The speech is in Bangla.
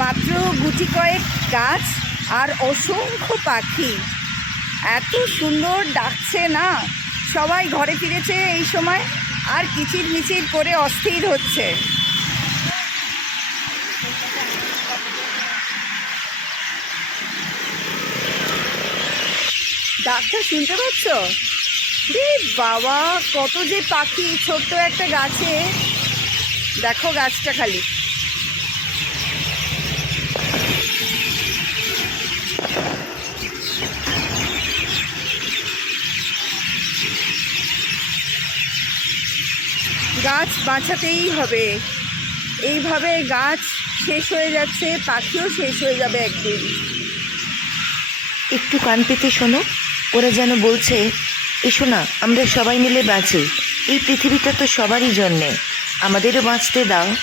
মাত্র গুটি কয়েক গাছ আর অসংখ্য পাখি। এত সুন্দর ডাকছে না? সবাই ঘরে ফিরেছে এই সময়, আর কিচির মিচির করে অস্থির হচ্ছে। ডাকটা শুনতে পাচ্ছ? রে বাবা, কত যে পাখি, ছোট্ট একটা গাছে। দেখো গাছটা খালি। গাছ বাঁচাতেই হবে। এইভাবে গাছ শেষ হয়ে যাচ্ছে, পাখিও শেষ হয়ে যাবে একদিন। একটু কান পেতে শোনো, ওরা যেন বলছে, এসো না, আমরা সবাই মিলে বাঁচি। এই পৃথিবীটা তো সবারই জন্যে। আমাদেরও বাঁচতে দাও।